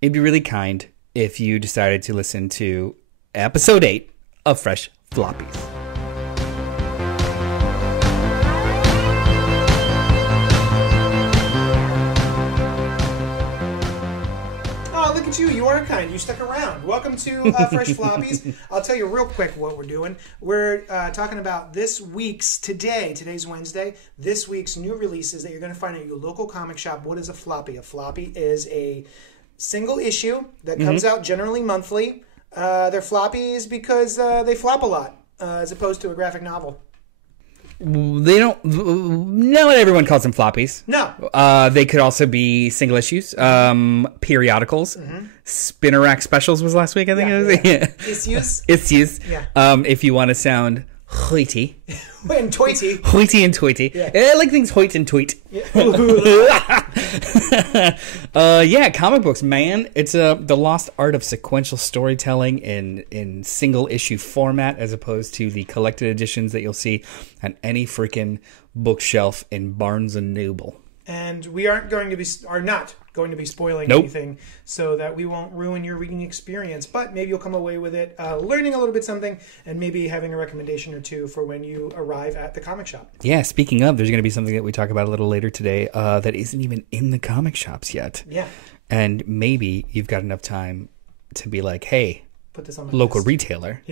it'd be really kind if you decided to listen to episode 8 of Fresh Floppies. Look at you. You are kind. You stuck around. Welcome to Fresh Floppies. I'll tell you real quick what we're doing. We're talking about today's Wednesday, this week's new releases that you're going to find at your local comic shop. What is a floppy? A floppy is a single issue that comes out generally monthly. They're floppies because they flop a lot, as opposed to a graphic novel. They don't. Not everyone calls them floppies. No. They could also be single issues, periodicals. Spinner Rack Specials was last week, I think it was. Issues. Issues. Yeah. If you want to sound hoity. And toity. Hoity and toity. Yeah. I like things hoit and tweet. Yeah. Comic books, man. It's the lost art of sequential storytelling in single issue format, as opposed to the collected editions that you'll see on any freaking bookshelf in Barnes and Noble. And we are not going to be spoiling anything, so that we won't ruin your reading experience. But maybe you'll come away with it learning a little bit something, and maybe having a recommendation or two for when you arrive at the comic shop. Yeah, speaking of, there's going to be something that we talk about a little later today that isn't even in the comic shops yet. Yeah. And maybe you've got enough time to be like, hey, put this on my local list. Retailer,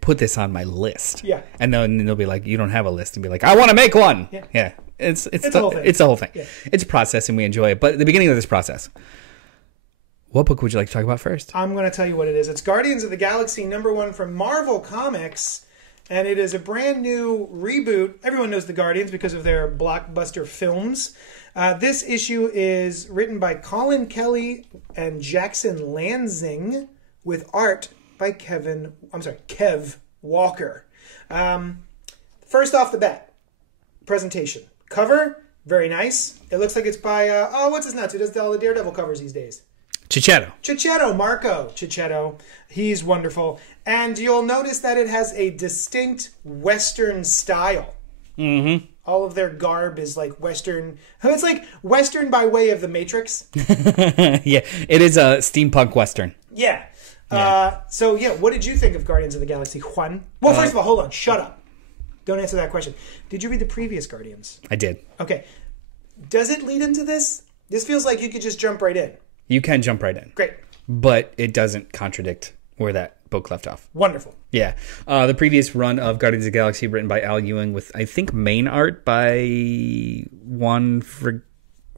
put this on my list. Yeah. And then they'll be like, you don't have a list, and be like, I want to make one. Yeah. Yeah. It's the whole thing. It's the whole thing. Yeah. It's a process, and we enjoy it. But at the beginning of this process, what book would you like to talk about first? I'm going to tell you what it is. It's Guardians of the Galaxy #1 from Marvel Comics, and it is a brand new reboot. Everyone knows the Guardians because of their blockbuster films. This issue is written by Colin Kelly and Jackson Lansing, with art by Kev Walker. First off the bat, presentation. Cover, very nice. It looks like it's by, what's his nuts? Who does all the Daredevil covers these days? Marco Cicchetto. He's wonderful. And you'll notice that it has a distinct Western style. Mm-hmm. All of their garb is like Western. It's like Western by way of the Matrix. Yeah, it is a steampunk Western. Yeah. What did you think of Guardians of the Galaxy, Juan? Well, first of all, hold on. Shut up. Don't answer that question. Did you read the previous Guardians? I did. Okay. Does it lead into this? This feels like you could just jump right in. You can jump right in. Great. But it doesn't contradict where that book left off. Wonderful. Yeah. The previous run of Guardians of the Galaxy, written by Al Ewing, with, I think, main art by Juan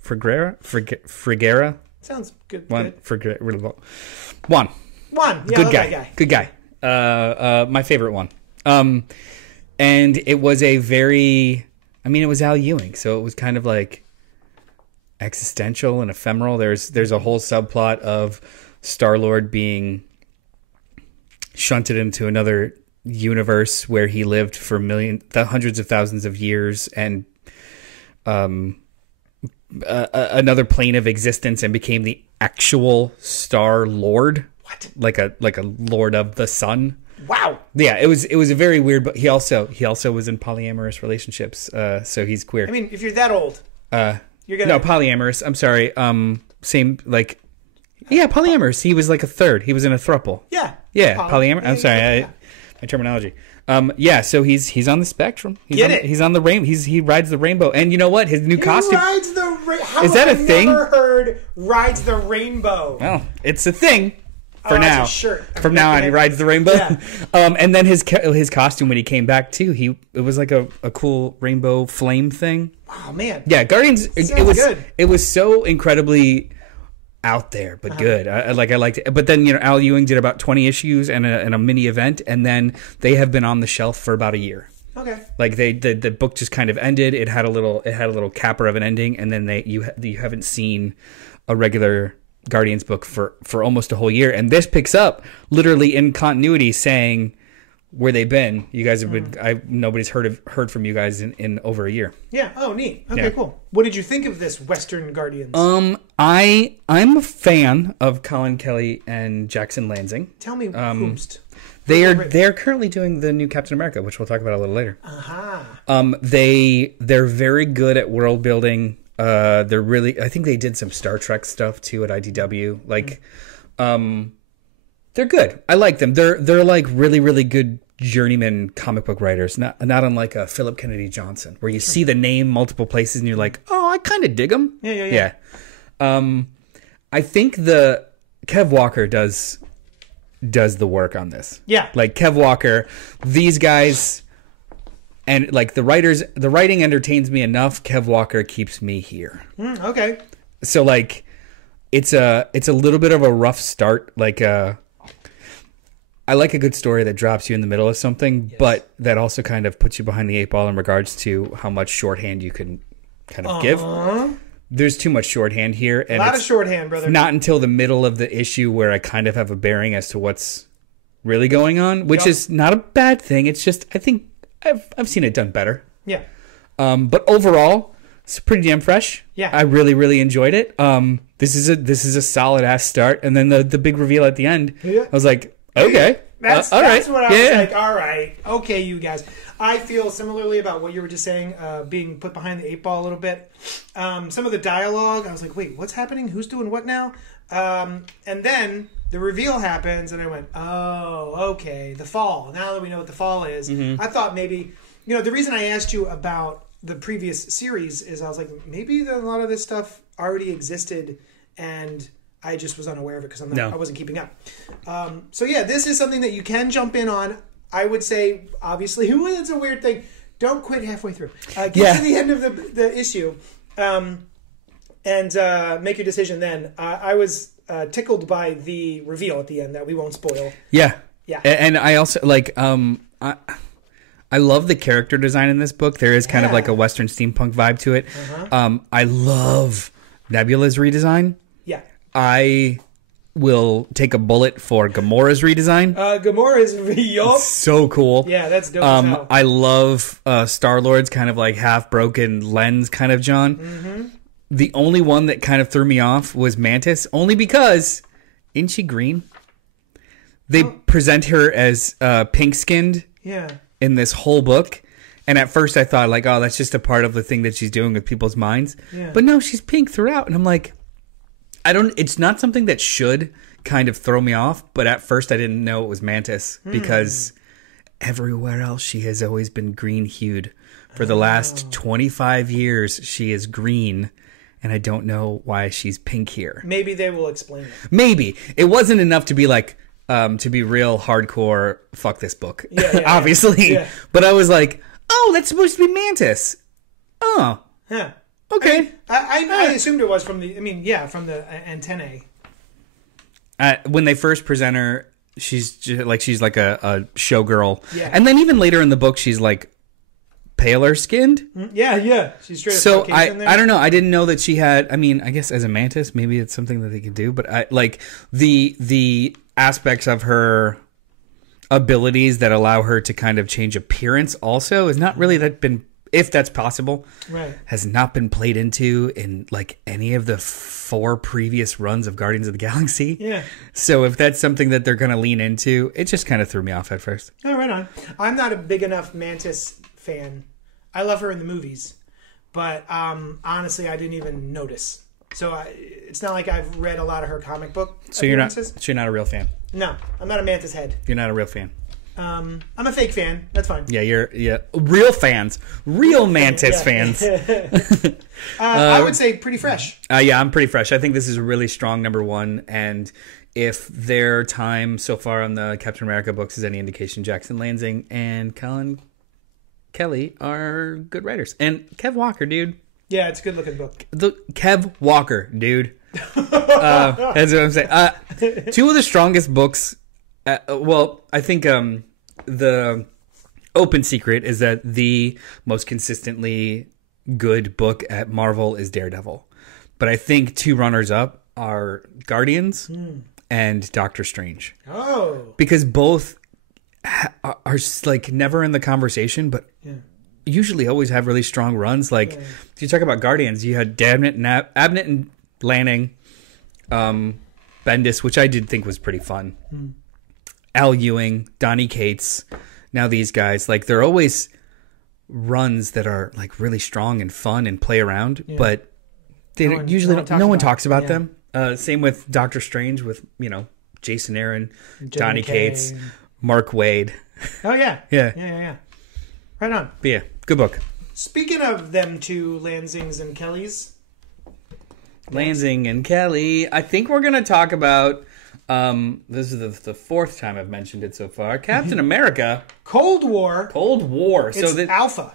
Friguera? Sounds good. Juan. Yeah, good guy. Good guy. My favorite one. And it was it was Al Ewing, so it was kind of like existential and ephemeral. There's a whole subplot of Star-Lord being shunted into another universe where he lived for hundreds of thousands of years, and another plane of existence, and became the actual Star-Lord. What? Like a Lord of the Sun. Wow. Yeah, it was a very weird, but he also was in polyamorous relationships, so he's queer. I mean, if you're that old, you're gonna... No, polyamorous. I'm sorry. Polyamorous. He was like a third. He was in a throuple. Yeah. Yeah, polyamorous. I'm sorry, my terminology. So he's on the spectrum. He's on the rainbow. He rides the rainbow, and you know what? His new costume. Rides the rainbow. Is that a thing? I've never heard rides the rainbow. Well, it's a thing. For now, it's a shirt. From now on, he rides the rainbow. Yeah. And then his costume when he came back too, it was like a cool rainbow flame thing. Oh man, yeah, Guardians. It was good. It was so incredibly out there, but good. I liked it. But then Al Ewing did about 20 issues and a mini event, and then they have been on the shelf for about a year. Okay. Like the book just kind of ended. It had a little capper of an ending, and then you haven't seen a regular Guardians book for almost a whole year, and this picks up literally in continuity, saying where they've been. You guys have been. Nobody's heard from you guys in over a year. Yeah. Oh, neat. Okay, cool. What did you think of this Western Guardians? I'm a fan of Colin Kelly and Jackson Lansing. Tell me, whomst. They're currently doing the new Captain America, which we'll talk about a little later. Aha. They're very good at world building. They're really, I think they did some Star Trek stuff too at IDW. Like, they're good. I like them. They're like really, really good journeyman comic book writers. Not unlike a Philip Kennedy Johnson, where you see the name multiple places and you're like, oh, I kind of dig them. Yeah. I think the Kev Walker does the work on this. Yeah. Like Kev Walker, these guys, and like the writing entertains me enough. Kev Walker keeps me here. Okay. So like, it's a little bit of a rough start. Like I like a good story that drops you in the middle of something, but that also kind of puts you behind the eight ball in regards to how much shorthand you can kind of give. There's too much shorthand here. And a lot of shorthand, brother. Not until the middle of the issue where I kind of have a bearing as to what's really going on, which is not a bad thing. It's just, I think I've seen it done better. Yeah. But overall, it's pretty damn fresh. Yeah. I really, really enjoyed it. This is a solid ass start. And then the big reveal at the end, I was like, okay. That's all right. what I was like, all right. Okay, you guys. I feel similarly about what you were just saying, being put behind the eight ball a little bit. Some of the dialogue, I was like, wait, what's happening? Who's doing what now? And then the reveal happens, and I went, oh, okay, the fall. Now that we know what the fall is, I thought maybe, the reason I asked you about the previous series is I was like, maybe a lot of this stuff already existed, and I just was unaware of it because I wasn't keeping up. So yeah, this is something that you can jump in on. I would say, obviously, it's a weird thing. Don't quit halfway through. Get to the end of the issue and make your decision then. I was tickled by the reveal at the end that we won't spoil. Yeah. Yeah. And I also, like, I love the character design in this book. There is kind of like a Western steampunk vibe to it. I love Nebula's redesign. Yeah. I will take a bullet for Gamora's redesign. Gamora's real. So cool. Yeah, that's dope as hell. I love Star-Lord's kind of like half-broken lens kind of John. The only one that kind of threw me off was Mantis, only because, isn't she green? They present her as pink-skinned in this whole book. And at first I thought, like, oh, that's just a part of the thing that she's doing with people's minds. Yeah. But no, she's pink throughout. And I'm like, it's not something that should kind of throw me off, but at first I didn't know it was Mantis because everywhere else she has always been green hued. For the last 25 years, she is green, and I don't know why she's pink here. Maybe they will explain it. Maybe. It wasn't enough to be like, to be real hardcore, fuck this book. Obviously. Yeah. But I was like, oh, that's supposed to be Mantis. Oh. Yeah. Okay. I assumed it was from the antennae. When they first present her, she's like a showgirl. Yeah. And then even later in the book, she's like paler skinned. Yeah. She's straight up So Caucasian there. I don't know. I didn't know that she had, I mean, I guess as a mantis, maybe it's something that they could do, but I like the aspects of her abilities that allow her to kind of change appearance also is not really if that's possible, has not been played into in like any of the 4 previous runs of Guardians of the Galaxy. Yeah. So if that's something that they're going to lean into, it just kind of threw me off at first. Oh, right on. I'm not a big enough Mantis fan. I love her in the movies, but honestly, I didn't even notice. So it's not like I've read a lot of her comic book. So you're not a real fan. No, I'm not a Mantis head. You're not a real fan. I'm a fake fan. That's fine. Yeah, you're real fans, real Mantis fans. I would say pretty fresh. Yeah, I'm pretty fresh. I think this is a really strong number 1, and if their time so far on the Captain America books is any indication, Jackson Lansing and Colin Kelly are good writers, and Kev Walker, dude. Yeah, it's a good looking book. Kev Walker, dude. That's what I'm saying. 2 of the strongest books. Well, I think the open secret is that the most consistently good book at Marvel is Daredevil. But I think 2 runners up are Guardians and Doctor Strange. Oh. Because both are like never in the conversation, but usually always have really strong runs. Like, if you talk about Guardians, you had Abnett and Lanning, Bendis, which I did think was pretty fun. Al Ewing, Donny Cates, now these guys, like they're always runs that are like really strong and fun and play around, but no one talks about yeah. them. Same with Doctor Strange with, Jason Aaron, Donny McKay. Cates, Mark Waid. Oh, yeah. Yeah. Right on. But yeah, good book. Speaking of them two, Lansings and Kellys. Lansing and Kelly. I think we're going to talk about, this is the fourth time I've mentioned it so far, Captain America. Cold War. It's Alpha.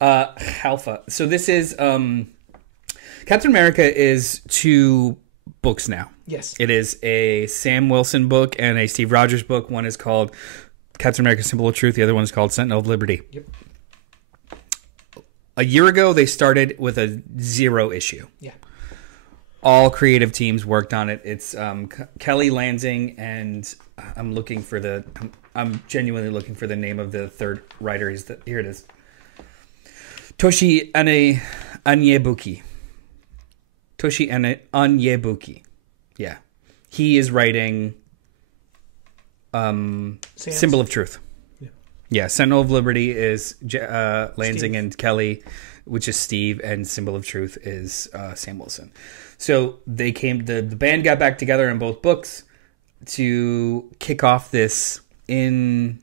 Alpha. So this is, Captain America is 2 books now. Yes. It is a Sam Wilson book and a Steve Rogers book. One is called Captain America: Symbol of Truth. The other one is called Sentinel of Liberty. Yep. A year ago, they started with a 0 issue. Yeah. All creative teams worked on it. It's Kelly Lansing, and I'm genuinely looking for the name of the third writer. Here it is. Toshi Onyebuki. Onyebuki. Yeah. He is writing Symbol of Truth. Yeah, Sentinel of Liberty is Lansing and Kelly, which is Steve, and Symbol of Truth is Sam Wilson. So they the band got back together in both books to kick off this event.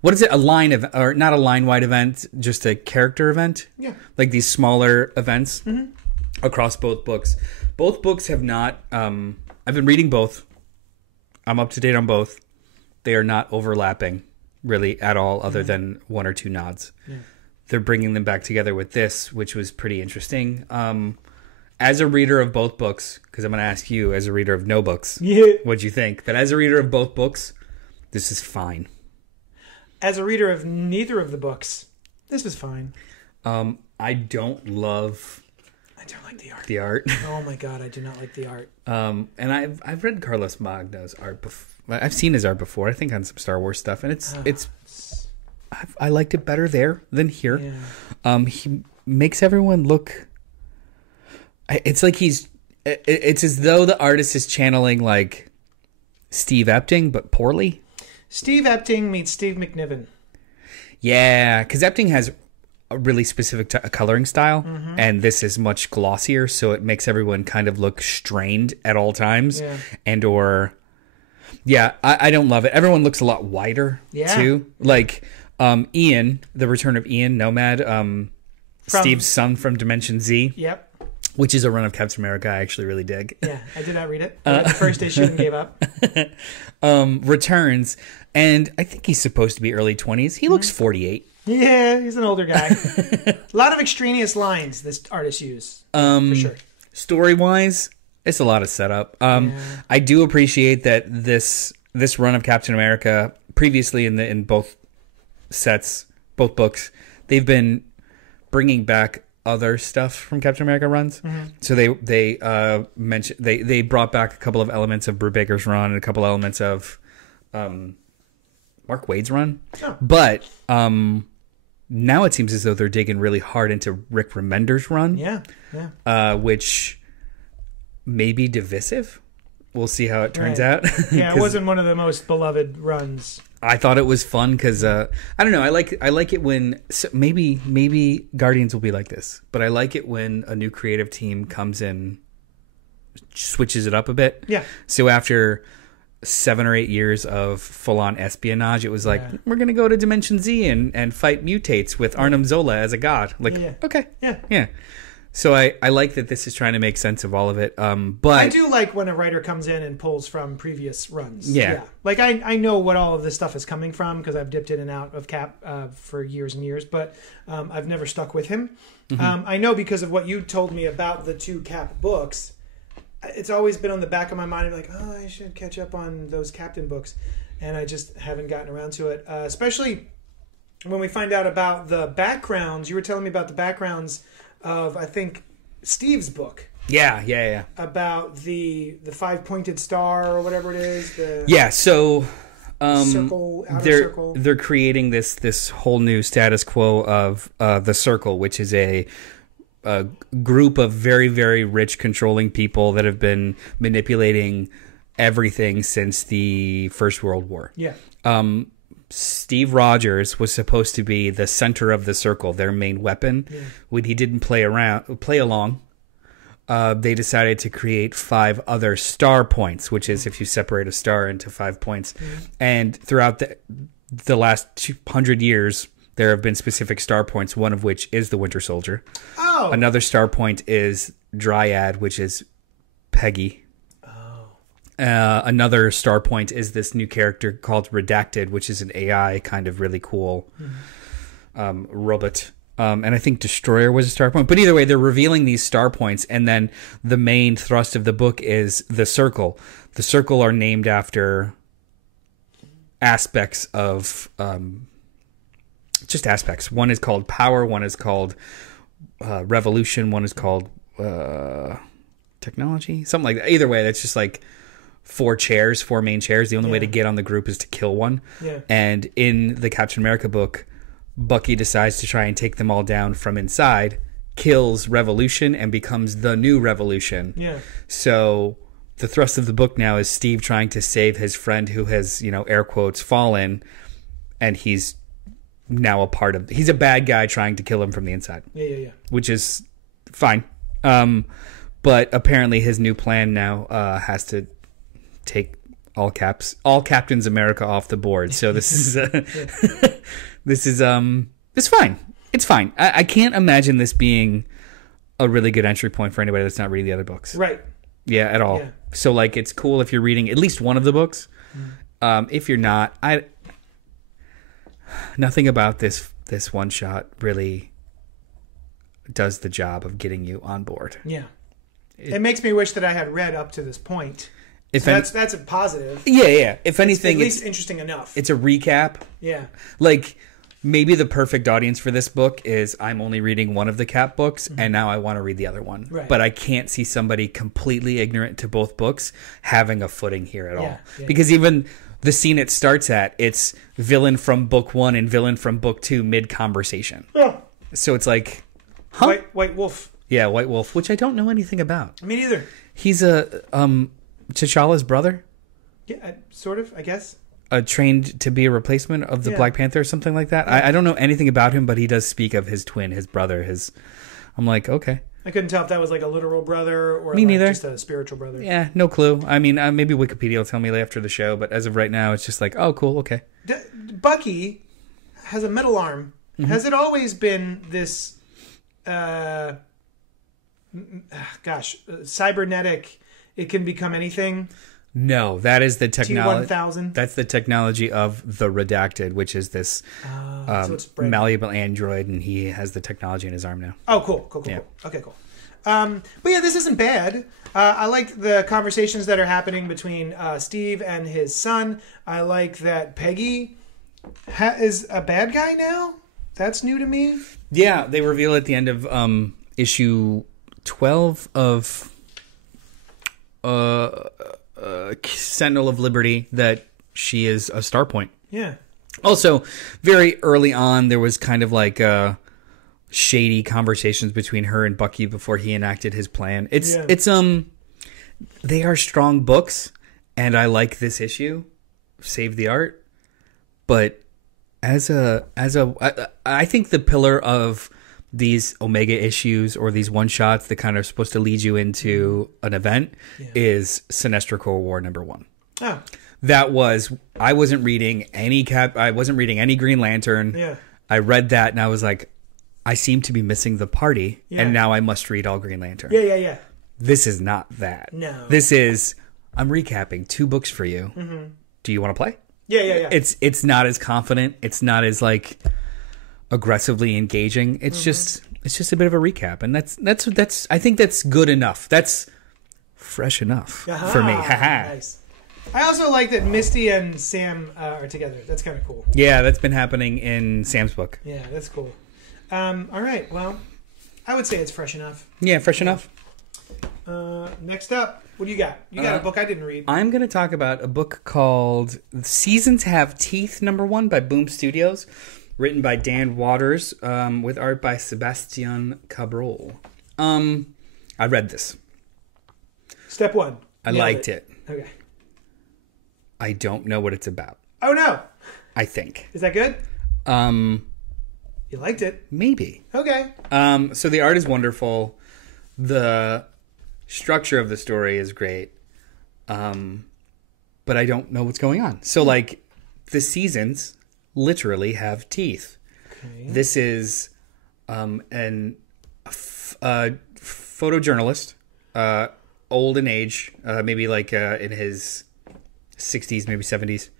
What is it? A line event, or not a line-wide event, just a character event? Yeah. Like these smaller events across both books. Both books have not... I've been reading both. I'm up to date on both. They are not overlapping, really, at all, other than 1 or 2 nods. Yeah. They're bringing them back together with this, which was pretty interesting. As a reader of both books, because I'm going to ask you, as a reader of no books, what'd you think? But as a reader of both books, this is fine. As a reader of neither of the books, this was fine. I don't like the art. The art. Oh my god, I do not like the art. And I've read Carlos Magno's art before. I've seen his art before. I think on some Star Wars stuff, and I liked it better there than here. Yeah. He makes everyone look. It's like it's as though the artist is channeling like Steve Epting, but poorly. Steve Epting meets Steve McNiven. Yeah, because Epting has a really specific coloring style, and this is much glossier, so it makes everyone kind of look strained at all times. Yeah. I don't love it. Everyone looks a lot wider too. Like Ian, the return of Ian Nomad, Steve's son from Dimension Z. Yep. Which is a run of Captain America I actually really dig. Yeah, I did not read it. I read the first issue and gave up. Returns, and I think he's supposed to be early 20s. He looks 48. Yeah, he's an older guy. A lot of extraneous lines this artist used, for sure. Story-wise, it's a lot of setup. I do appreciate that this run of Captain America, previously in both sets, both books, they've been bringing back other stuff from Captain America runs. So they mentioned they brought back a couple of elements of Brubaker's run and a couple elements of Mark Waid's run. But now it seems as though they're digging really hard into Rick Remender's run. Which may be divisive. We'll see how it turns out. Yeah, it wasn't one of the most beloved runs. I thought it was fun because I don't know. I like it when maybe Guardians will be like this, but I like it when a new creative team comes in, switches it up a bit. Yeah. So after 7 or 8 years of full on espionage, it was like we're gonna go to Dimension Z and fight mutates with Arnim Zola as a god. Like okay, yeah. So I like that this is trying to make sense of all of it. But I do like when a writer comes in and pulls from previous runs. Yeah. Like I know what all of this stuff is coming from because I've dipped in and out of Cap for years and years, but I've never stuck with him. I know because of what you told me about the 2 Cap books. It's always been on the back of my mind. I'm like, oh, I should catch up on those Captain books. And I just haven't gotten around to it. Especially when we find out about the backgrounds. You were telling me about the backgrounds of, I think, Steve's book. Yeah. About the 5-pointed star or whatever it is. So circle, outer circle. They're creating this whole new status quo of the Circle, which is a group of very, very rich, controlling people that have been manipulating everything since the First World War. Yeah. Steve Rogers was supposed to be the center of the circle, their main weapon. Yeah. When he didn't play along, they decided to create 5 other star points, which is if you separate a star into 5 points. And throughout the last 200 years, there have been specific star points, one of which is the Winter Soldier. Oh. Another star point is Dryad, which is Peggy. Oh. Another star point is this new character called Redacted, which is an AI kind of really cool robot. And I think Destroyer was a star point. But either way, they're revealing these star points, and then the main thrust of the book is the circle. The circle are named after aspects of... just aspects. One is called power, one is called revolution, one is called technology, something like that. Either way, that's just like 4 main chairs. The only way to get on the group is to kill one. Yeah. And in the Captain America book, Bucky decides to try and take them all down from inside, kills Revolution, and becomes the new Revolution. Yeah. So the thrust of the book now is Steve trying to save his friend who has, air quotes, fallen, and he's now a part of... He's a bad guy trying to kill him from the inside. Yeah. Which is fine. But apparently his new plan now has to take all Captain's America off the board. So this is... it's fine. It's fine. I can't imagine this being a really good entry point for anybody that's not reading the other books. Right. Yeah, at all. Yeah. So, it's cool if you're reading at least one of the books. If you're not... Nothing about this one shot really does the job of getting you on board. Yeah. It makes me wish that I had read up to this point. That's a positive. Yeah. If anything, it's at least interesting enough. It's a recap. Yeah. Maybe the perfect audience for this book is I'm only reading one of the Cap books, and now I want to read the other one. Right. But I can't see somebody completely ignorant to both books having a footing here at all. Yeah. Because even... the scene it starts at, it's villain from book 1 and villain from book 2 mid-conversation. Oh. So it's like, huh? White Wolf. Yeah, White Wolf, which I don't know anything about. Me neither. He's T'Challa's brother? Yeah, sort of, I guess. Trained to be a replacement of the Black Panther or something like that. Yeah. I don't know anything about him, but he does speak of his twin, his brother. I'm like, okay. I couldn't tell if that was like a literal brother or just a spiritual brother. Yeah, no clue. I mean, maybe Wikipedia will tell me after the show, but as of right now, it's just like, oh, cool, okay. Bucky has a metal arm. Mm-hmm. Has it always been this, cybernetic, it can become anything? No, that is the technology. T-1000? That's the technology of the Redacted, which is this so malleable android, and he has the technology in his arm now. Oh, cool. Yeah. Cool. Okay, cool. But yeah, this isn't bad. I like the conversations that are happening between Steve and his son. I like that Peggy is a bad guy now. That's new to me. Yeah, they reveal at the end of issue 12 of... Sentinel of Liberty that she is a star point. Yeah. Also, very early on, there was kind of like shady conversations between her and Bucky before he enacted his plan. They are strong books, and I like this issue, Save the Art. But I think the pillar of these Omega issues or these one shots that kind of supposed to lead you into an event is Sinestro Corps War #1. Oh. That was, I wasn't reading any Green Lantern. Yeah. I read that and I was like, I seem to be missing the party, and now I must read all Green Lantern. Yeah. This is not that. No. This is, I'm recapping 2 books for you. Mm-hmm. Do you want to play? Yeah. It's not as confident. It's not as aggressively engaging. It's just a bit of a recap, and that's I think that's good enough. That's fresh enough for me. Nice. I also like that Misty and Sam are together. That's kind of cool. Yeah, that's been happening in Sam's book. Yeah, that's cool. All right, well, I would say it's fresh enough. Yeah, fresh enough. Next up, what do you got? You got a book I didn't read. I'm going to talk about a book called Seasons Have Teeth #1 by Boom Studios. Written by Dan Waters, with art by Sebastian Cabrol. I read this. Step 1. I liked it. Okay. I don't know what it's about. Oh, no. I think. Is that good? You liked it? Maybe. Okay. So the art is wonderful. The structure of the story is great. But I don't know what's going on. So, like, the seasons literally have teeth. Okay. This is a photojournalist, old in age, maybe like in his 60s, maybe 70s.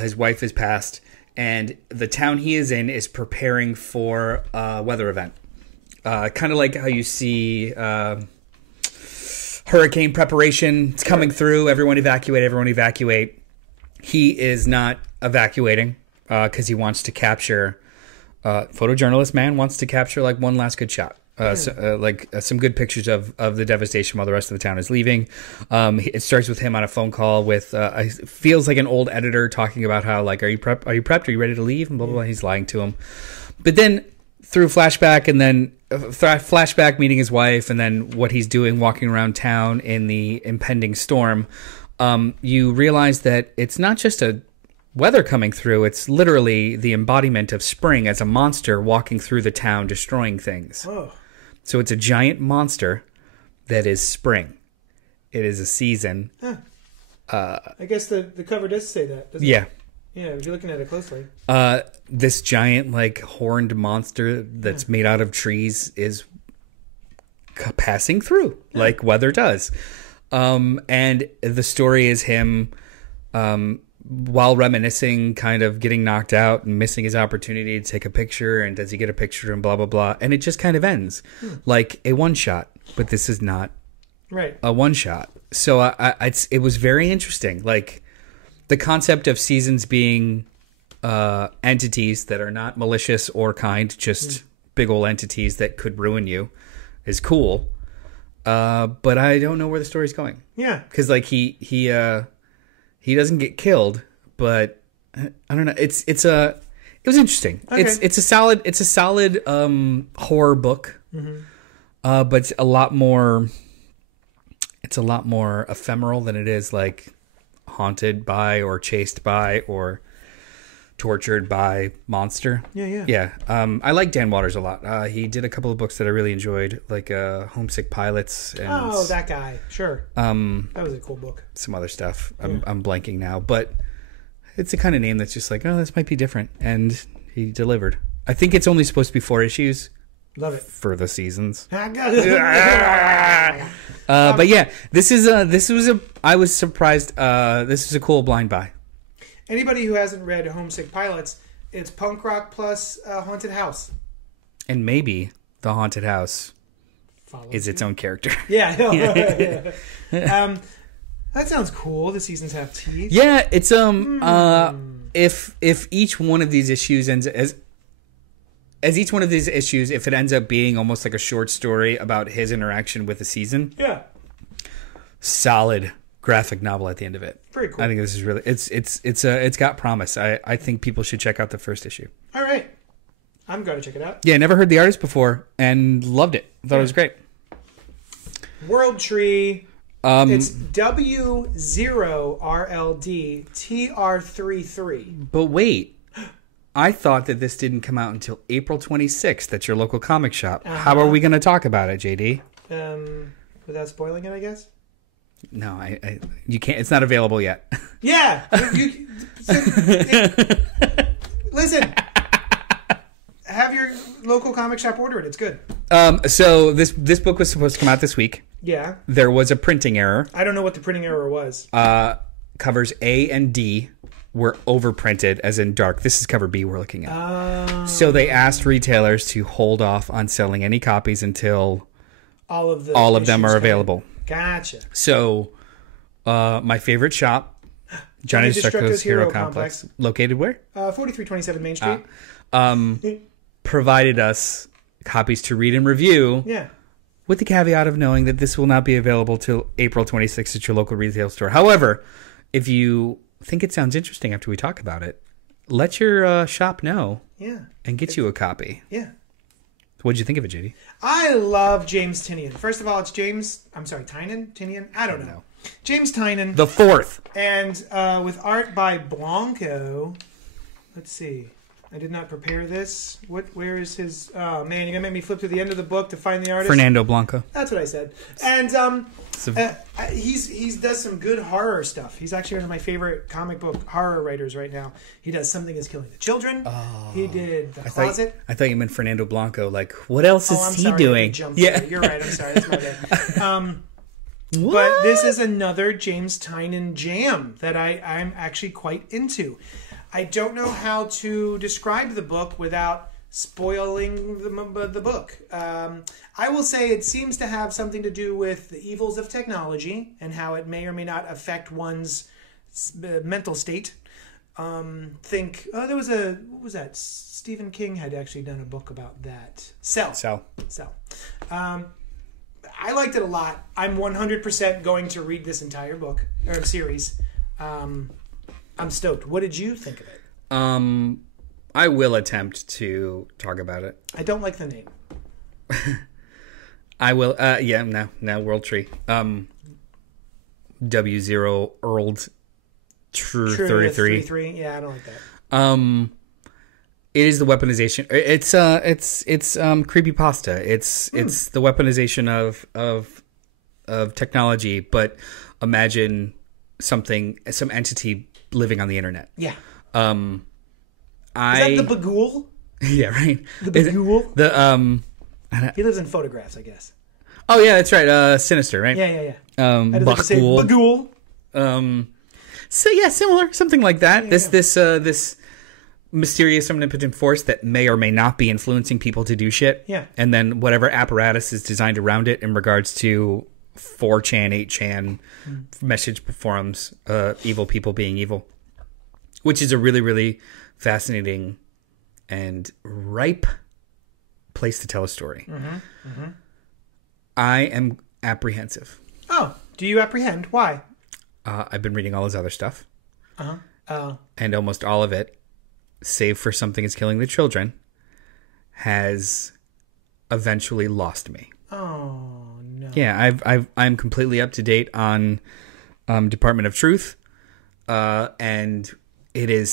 His wife has passed, and the town he is in is preparing for a weather event. Kind of like how you see hurricane preparation. It's coming through. Everyone evacuate. He is not evacuating because he wants to capture. Photojournalist man wants to capture like one last good shot. Some good pictures of the devastation while the rest of the town is leaving. It starts with him on a phone call with feels like an old editor talking about how, like, are you prepped? Are you ready to leave? And blah blah blah. He's lying to him. But then through flashback and then flashback meeting his wife and then what he's doing walking around town in the impending storm, you realize that it's not just a weather coming through, it's literally the embodiment of spring as a monster walking through the town destroying things. Oh. So it's a giant monster that is spring. It is a season. Huh. I guess the cover does say that, doesn't it? Yeah, if you're looking at it closely. This giant, like, horned monster that's made out of trees is passing through, like weather does. And the story is him, while reminiscing, kind of getting knocked out and missing his opportunity to take a picture. And does he get a picture and blah, blah, blah. And it just kind of ends like a one-shot. But this is not a one-shot. So it was very interesting. Like, the concept of seasons being entities that are not malicious or kind, just big old entities that could ruin you is cool. But I don't know where the story's going. Yeah. Because, like, he doesn't get killed, but I don't know. It was interesting. Okay. It's a solid horror book. Mm-hmm. But it's a lot more ephemeral than it is like haunted by or chased by or tortured by monster. Yeah. I like Dan Waters a lot. He did a couple of books that I really enjoyed, like Homesick Pilots. And, that guy. Sure. That was a cool book. Some other stuff. I'm blanking now, but it's the kind of name that's just like, oh, this might be different, and he delivered. I think it's only supposed to be 4 issues. Love it for the seasons. But yeah, I was surprised. This is a cool blind buy. Anybody who hasn't read Homesick Pilots, it's punk rock plus haunted house. And maybe the haunted house is its own character. Yeah. That sounds cool. The seasons have teeth. Yeah, it's if each one of these issues ends as each one of these issues, if it ends up being almost like a short story about his interaction with the season. Yeah. Solid graphic novel at the end of it. Pretty cool. I think this is really it's got promise. I think people should check out the first issue. All right. I'm going to check it out. Yeah, never heard the artist before and loved it. Thought it was great. World Tree. It's w0rldtr33. But wait. I thought that this didn't come out until April 26th at your local comic shop. Uh-huh. How are we going to talk about it, JD? Without spoiling it, I guess? No, you can't. It's not available yet. Yeah. Listen. Have your local comic shop order it. It's good. So this book was supposed to come out this week. Yeah. There was a printing error. I don't know what the printing error was. Covers A and D were overprinted, as in dark. This is cover B we're looking at. So they asked retailers to hold off on selling any copies until all of them are available. Gotcha. So my favorite shop, Johnny Destructo's Hero Complex, located where? 4327 Main Street. Provided us copies to read and review. Yeah. With the caveat of knowing that this will not be available till April 26th at your local retail store. However, if you think it sounds interesting after we talk about it, let your shop know. Yeah. And get you a copy. Yeah. What'd you think of it, JD? I love James Tynion. First of all, it's Tynion? I don't know. James Tynion. The fourth. And with art by Blanco. let's see. I did not prepare this. Where is his... Oh, man, you're going to make me flip to the end of the book to find the artist? Fernando Blanco. That's what I said. And he's does some good horror stuff. He's actually one of my favorite comic book horror writers right now. He does Something Is Killing the Children. Oh, he did The Closet. I thought you meant Fernando Blanco. Like, what else is he doing? Yeah, you're right. I'm sorry. That's my bad. But this is another James Tynion jam that I'm actually quite into. I don't know how to describe the book without spoiling the book. I will say it seems to have something to do with the evils of technology and how it may or may not affect one's mental state. There was what was that? Stephen King had actually done a book about that. Cell. I liked it a lot. I'm 100% going to read this entire book or series. I'm stoked. What did you think of it? I will attempt to talk about it. I don't like the name. I will. Now World Tree. w0rldtr33. Yeah, I don't like that. It is the weaponization. It's creepypasta. It's the weaponization of technology. But imagine some entity living on the internet. Yeah. Is that the Bagul? Yeah, right. The Bagul? He lives in photographs, I guess. Oh yeah, that's right. Sinister, right? Yeah. I did like to say Bagul. So yeah, similar, something like that. This mysterious, omnipotent force that may or may not be influencing people to do shit. Yeah. And then whatever apparatus is designed around it in regards to 4chan, 8chan, message forums, evil people being evil. Which is a really, really fascinating and ripe place to tell a story. I am apprehensive. Oh, do you apprehend? Why? I've been reading all his other stuff. And almost all of it, save for Something Is Killing the Children, has eventually lost me. Oh, no. Yeah, I'm completely up to date on Department of Truth. And he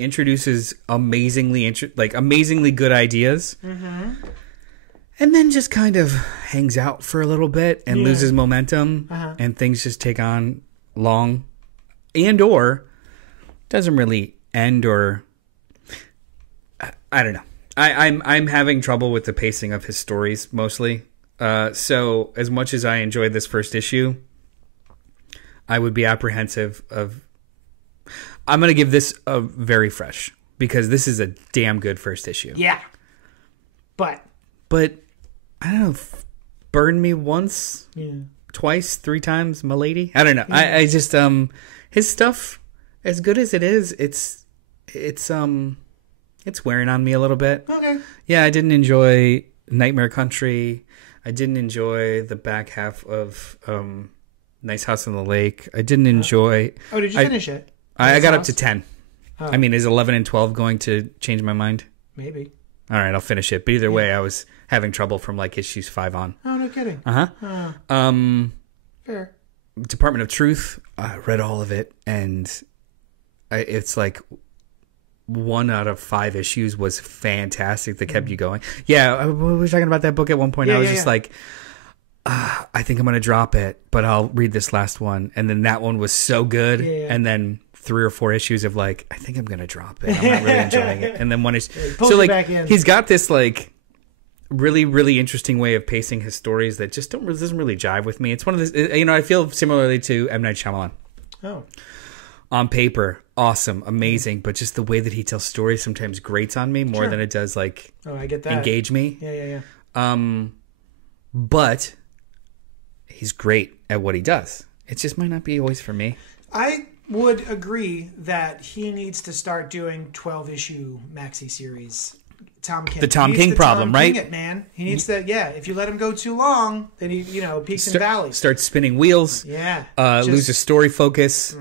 introduces amazingly good ideas, and then just kind of hangs out for a little bit and loses momentum, and things just take on long, and or doesn't really end, or I don't know. I'm having trouble with the pacing of his stories mostly. So as much as I enjoyed this first issue, I would be apprehensive of... I'm going to give this a very fresh, because this is a damn good first issue. Yeah. But, I don't know, burn me once, twice, 3 times, milady. I don't know. Yeah. I just, his stuff, as good as it is, it's wearing on me a little bit. Okay. Yeah, I didn't enjoy Nightmare Country. I didn't enjoy the back half of, Nice House on the Lake. I didn't enjoy... Oh, did you finish it? I got up to 10. Oh. I mean, is 11 and 12 going to change my mind? Maybe. All right, I'll finish it. But either way, I was having trouble from like issues 5 on. Oh, no kidding. Fair. Department of Truth, I read all of it, and it's like 1 out of 5 issues was fantastic that kept you going. Yeah, we were talking about that book at one point. I was just like... I think I'm going to drop it, but I'll read this last one. And then that one was so good. And then 3 or 4 issues of like, I think I'm going to drop it. I'm not really enjoying it. And then one is... So like, he's got this like really, really interesting way of pacing his stories that just doesn't really jive with me. It's one of those, I feel similarly to M. Night Shyamalan. Oh. On paper, awesome, amazing. But just the way that he tells stories sometimes grates on me more than it does like... Oh, I get that. Engage me. Yeah. But... he's great at what he does. It just might not be always for me. I would agree that he needs to start doing 12-issue maxi series. Tom King. The Tom King problem, right? King it, man. He needs to, if you let him go too long, then he, peaks and valleys. Start spinning wheels. Yeah. Lose a story focus.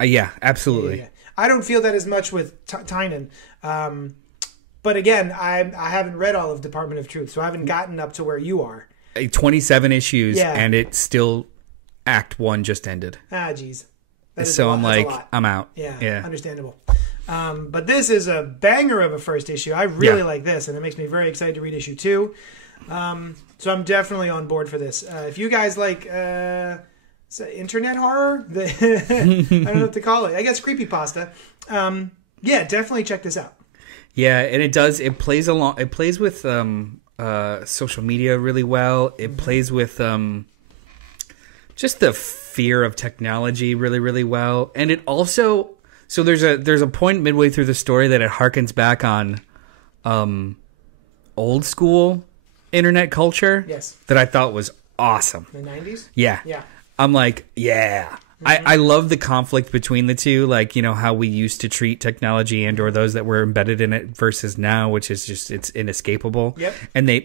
Yeah, absolutely. Yeah. I don't feel that as much with Tynion. But again, I haven't read all of Department of Truth, so I haven't gotten up to where you are. 27 issues, and it's still Act 1 just ended. Ah, jeez. So I'm like, I'm out. Yeah, understandable. But this is a banger of a first issue. I really like this, and it makes me very excited to read issue 2. So I'm definitely on board for this. If you guys like internet horror, I don't know what to call it. I guess creepypasta. Yeah, definitely check this out. Yeah, and it does. It plays along. It plays with social media really well. It plays with just the fear of technology really, really well. And it also, so there's a point midway through the story that it harkens back on old school internet culture. Yes. That I thought was awesome. The 90s? Yeah. Yeah. I'm like, yeah. I love the conflict between the two, like, you know, how we used to treat technology and or those that were embedded in it versus now, which is just, it's inescapable. Yep. And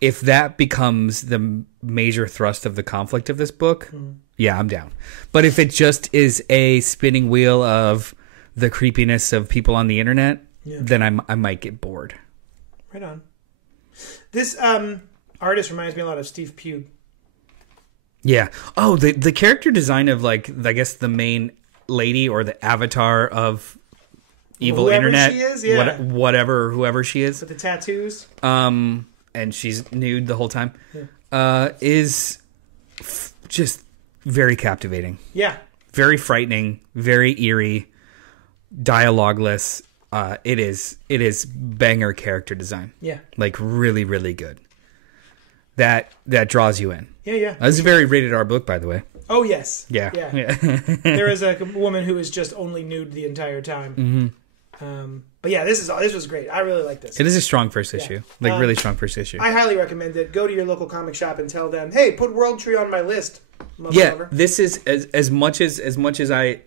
if that becomes the major thrust of the conflict of this book, yeah, I'm down. But if it just is a spinning wheel of the creepiness of people on the internet, then I might get bored. Right on. This artist reminds me a lot of Steve Pugh. Yeah. Oh, the character design of, like, I guess the main lady or the avatar of evil whoever internet. She is, yeah. Whoever she is. With the tattoos. And she's nude the whole time. Yeah. Is just very captivating. Yeah. Very frightening. Very eerie. Dialogueless. It is banger character design. Yeah. Like, really, really good. That draws you in. Yeah. It's a very rated R book, by the way. Oh, yes. Yeah. There is a woman who is just only nude the entire time. But yeah, this was great. I really like this. It is a strong first issue. Like, really strong first issue. I highly recommend it. Go to your local comic shop and tell them, hey, put World Tree on my list. This is as much as I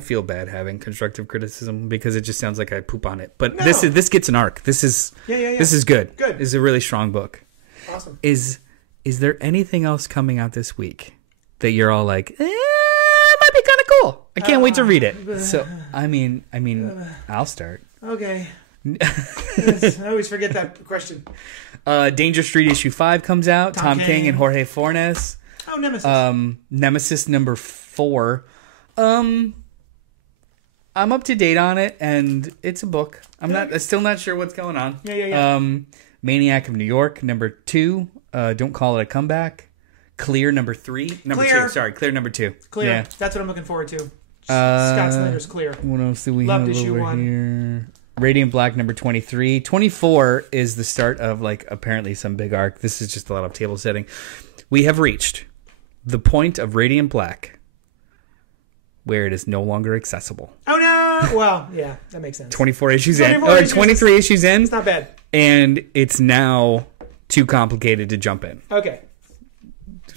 feel bad having constructive criticism because it just sounds like I poop on it. But this gets an arc. This is This is good. Good. This is a really strong book. Awesome. Is there anything else coming out this week that you're all like, it might be kind of cool? I can't wait to read it. So I mean, I'll start. Okay. I always forget that question. Danger Street issue 5 comes out. Tom King and Jorge Fornes. Oh, Nemesis. Nemesis number 4. I'm up to date on it, and it's a book. I'm still not sure what's going on. Yeah. Maniac of New York number 2. Don't Call It a Comeback. Clear number 3. Clear number 2. Clear. Yeah. That's what I'm looking forward to. Scott Snyder's Clear. What else do we Loved have issue over 1. here? Radiant Black number 23. 24 is the start of, like, apparently some big arc. This is just a lot of table setting. We have reached the point of Radiant Black where it is no longer accessible. Oh, no! Well, yeah, that makes sense. 24 issues in. 23 issues in. It's not bad. And it's now too complicated to jump in. Okay.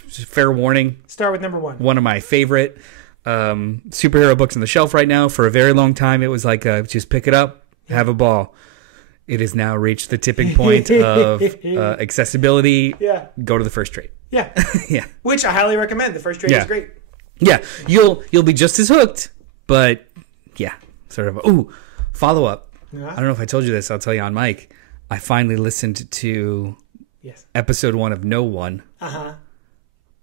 Fair warning. Start with number 1. One of my favorite superhero books on the shelf right now. For a very long time, it was like, just pick it up, have a ball. It has now reached the tipping point of accessibility. Yeah. Go to the first trade. Yeah. Yeah. Which I highly recommend. The first trade is great. Yeah. You'll be just as hooked, but yeah. Sort of. Ooh, follow up. I don't know if I told you this. I'll tell you on mic. I finally listened to episode 1 of No One. Uh-huh.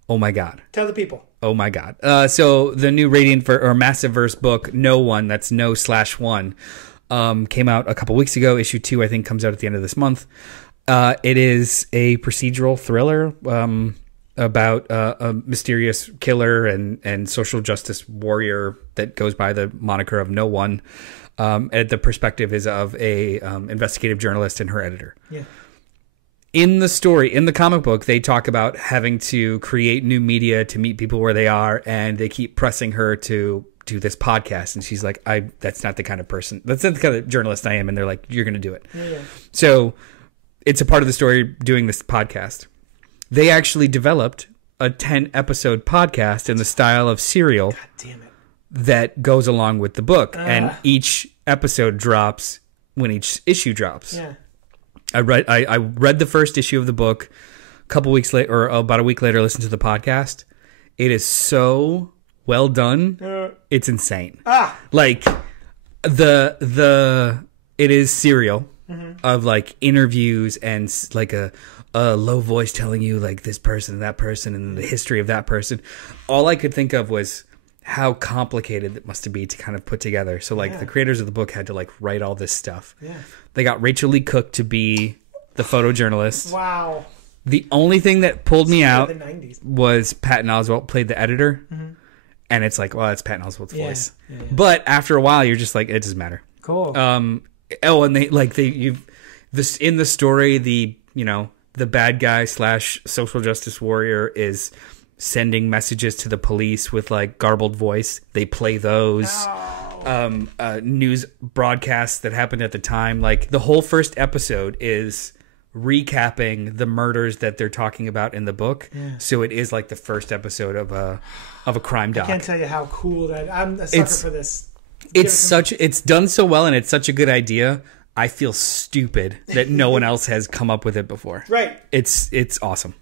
Oh my God. Tell the people. Oh my God. So the new Radiant or Massive Verse book, No One, that's No/1, came out a couple weeks ago. Issue 2, I think, comes out at the end of this month. It is a procedural thriller about a mysterious killer and social justice warrior that goes by the moniker of No One. And the perspective is of a investigative journalist and her editor. Yeah. In the story, in the comic book, they talk about having to create new media to meet people where they are, and they keep pressing her to do this podcast. And she's like, that's not the kind of person, that's not the kind of journalist I am. And they're like, you're going to do it. Yeah. So it's a part of the story doing this podcast. They actually developed a 10-episode podcast in the style of Serial. God damn it. That goes along with the book. And each episode drops when each issue drops. Yeah. I read the first issue of the book a couple weeks later, or about a week later, listened to the podcast. It is so well done. It's insane. Like it is Serial of like interviews and like a low voice telling you like this person and that person and the history of that person. All I could think of was how complicated it must be to kind of put together. So like the creators of the book had to like write all this stuff. Yeah. They got Rachel Lee Cook to be the photojournalist. Wow. The only thing that pulled me out The 90s. was Patton Oswalt played the editor. And it's like, well, that's Patton Oswalt's voice. Yeah. But after a while, you're just like, it doesn't matter. Cool. And this in the story, the bad guy / social justice warrior is sending messages to the police with like garbled voice. They play those news broadcasts that happened at the time. Like the whole first episode is recapping the murders that they're talking about in the book. Yeah. So it is like the first episode of a crime doc. I can't tell you how cool that. I'm a sucker for this. It's done so well, and it's such a good idea. I feel stupid that no one else has come up with it before. Right. It's awesome.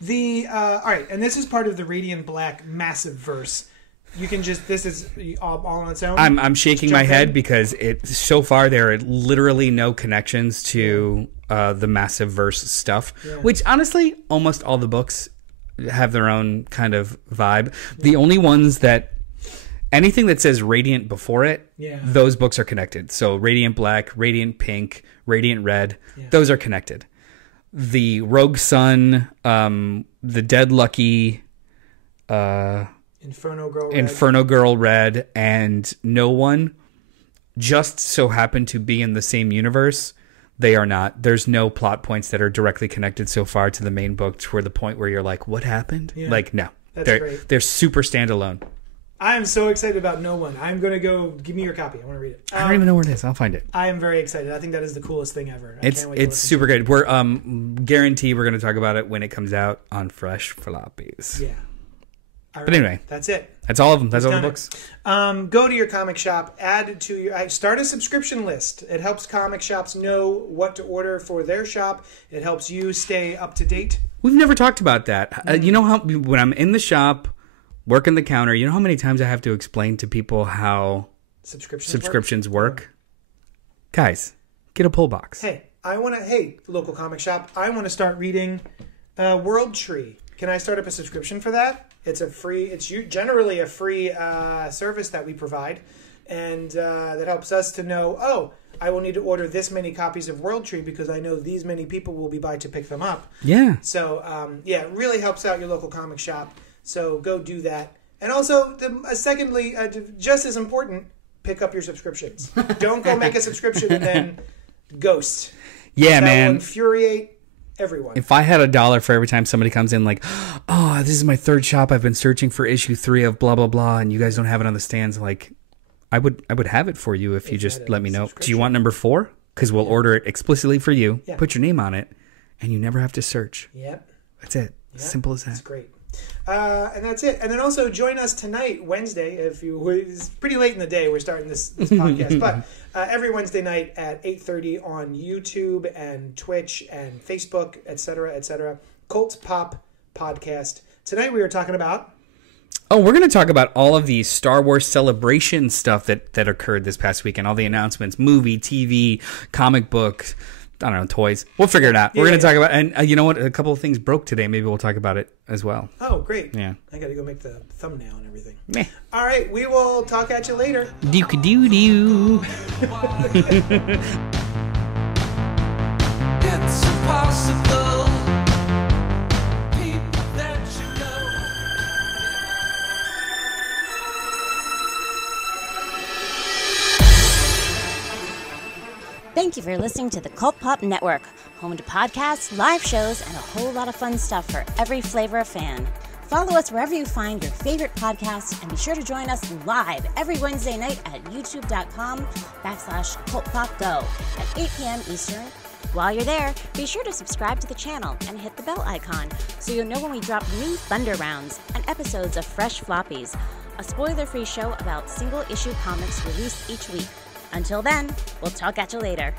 All right, and this is part of the Radiant Black massive verse. You can just this is all on its own. I'm shaking my head because so far there are literally no connections to the massive verse stuff, which honestly almost all the books have their own kind of vibe. The only ones that anything that says Radiant before it, those books are connected. So Radiant Black, Radiant Pink, Radiant Red, those are connected. The Rogue Sun, the Dead Lucky, Inferno Girl Red, and No One just so happen to be in the same universe. They are not. There's no plot points that are directly connected so far to the main book to the point where you're like, what happened? Yeah. Like, no. They're super standalone. I'm so excited about No One. I'm going to go, give me your copy. I want to read it. I don't even know where it is. I'll find it. I am very excited. I think that is the coolest thing ever. It's super good. We're guarantee we're going to talk about it when it comes out on Fresh Floppies. Yeah. All right. But anyway. That's it. That's all of them. That's all the books. Go to your comic shop. Start a subscription list. It helps comic shops know what to order for their shop. It helps you stay up to date. We've never talked about that. You know how when I'm in the shop working the counter, you know how many times I have to explain to people how subscriptions work? Guys, get a pull box. Hey, local comic shop, I want to start reading World Tree. Can I start up a subscription for that? It's generally a free service that we provide, and that helps us to know, I will need to order this many copies of World Tree because I know these many people will be by to pick them up. Yeah. So, it really helps out your local comic shop. So go do that. And also, secondly, just as important, pick up your subscriptions. Don't go make a subscription and then ghost. Yeah, man. That will infuriate everyone. If I had $1 for every time somebody comes in like, this is my third shop. I've been searching for issue 3 of blah, blah, blah, and you guys don't have it on the stands. Like, I would have it for you if you just let me know. Do you want number 4? Because we'll order it explicitly for you. Yeah. Put your name on it, and you never have to search. Yep. That's it. Yep. Simple as that. That's great. And that's it. And then also join us tonight, Wednesday. It's pretty late in the day. We're starting this podcast, but every Wednesday night at 8:30 on YouTube and Twitch and Facebook, etc., etc. CultPop Podcast. Tonight we are talking about. Oh, we're going to talk about all of the Star Wars Celebration stuff that occurred this past weekend. All the announcements, movie, TV, comic book. I don't know, toys. We'll figure it out. We're going to talk about, and you know what? A couple of things broke today. Maybe we'll talk about it as well. Oh, great. Yeah. I got to go make the thumbnail and everything. Meh. All right. We will talk at you later. Doo-ka-doo-doo. It's impossible. Thank you for listening to the Cult Pop Network, home to podcasts, live shows, and a whole lot of fun stuff for every flavor of fan. Follow us wherever you find your favorite podcasts, and be sure to join us live every Wednesday night at youtube.com/CultPopGo at 8 p.m. Eastern. While you're there, be sure to subscribe to the channel and hit the bell icon so you'll know when we drop new Thunder Rounds and episodes of Fresh Floppies, a spoiler-free show about single-issue comics released each week. Until then, we'll talk at you later.